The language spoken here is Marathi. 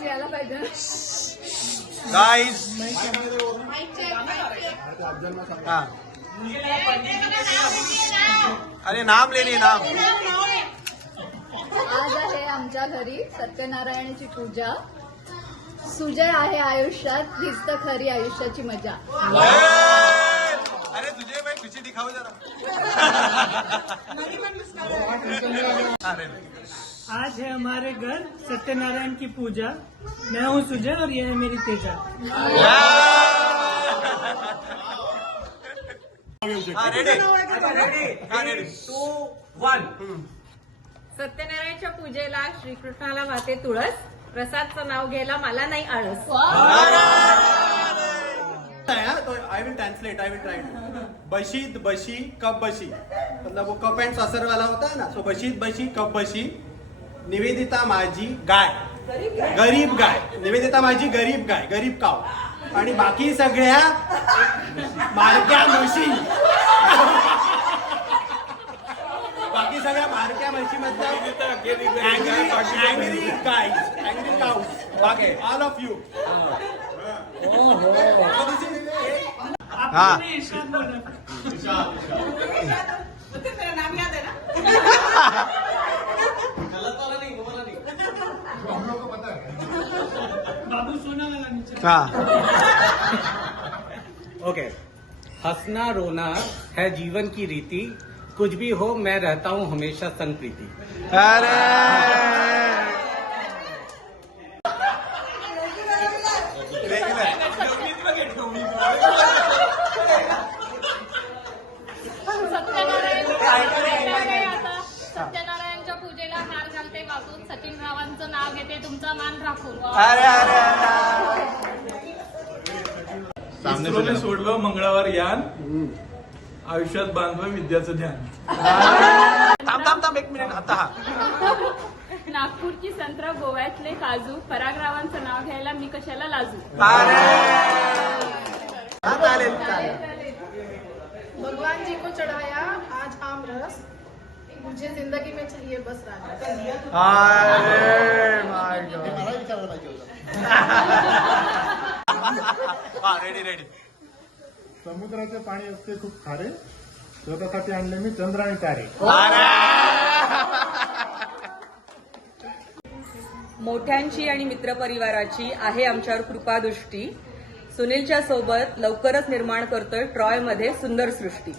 आवाज यायला पाहिजे. गाइस हाँ अरे नाम लेनी नाम. आज आहे आमच्या घरी सत्यनारायणाची पूजा. सुजय आहे आयुष्यात, हीच तर खरी आयुष्याची मजा. अरे तुझे भाई खुशी दिखाओ जरा. आज है हमारे घर सत्यनारायण की पूजा. मैं हूँ सुजय और ये है मेरी तेजा. रेडी 2 1. सत्यनारायणच्या पूजेला श्रीकृष्णाला वाहते तुळस. प्रसादचं नाव घ्यायला मला नाही आळस. तो I will translate. I will try. बशीत बशी कब बशी, मतलब वो कप एंड सॉसर वाला होता है ना. सो बशीत बशी कप बशी. निवेदिता माझी गाय, गरीब गाय. निवेदिता माझी गरीब गाय, गरीब काव. आणि बाकी सगळ्या मारक्या म्हशी. बाकी सगळ्या मारक्या म्हशी मतलब अँग्री गाय, अँग्री काव. बाकी ऑल ऑफ यू. आपको नहीं इरशाद बोला. मेरा नाम याद है ना. बाबू सोना वाला नीचे. ओके. हंसना रोना है जीवन की रीति, कुछ भी हो मैं रहता हूँ हमेशा संग प्रीति. अरे सत्यनारायणच्या पूजेला हार घालते वाजून. सचिनरावांचं नाव घेते तुमचा मान राखून. अरे अरे इस्रोने सोडलं मंगळावर यान, आयुष्यात बांधव विद्याचं ध्यान. थांब 1 मिनिट. आता हा नागपूरची संत्र, गोव्यातले काजू. परागरावांचं नाव घ्यायला मी कशाला लाजू. चालेल. भगवान जी को चढ़ाया आज आम रस, मुझे जिंदगी में चाहिए बस राजा. अरे माय गॉड. रेडी. समुद्राचे पाणी असते खूप खारे, स्वतःसाठी आणले मी चंद्र आणि तारे. मोठ्यांची आणि मित्रपरिवाराची आहे आमच्यावर कृपादृष्टी. सुनीलच्या सोबत लवकरच निर्माण करतोय ट्रॉय मध्ये सुंदर सृष्टी.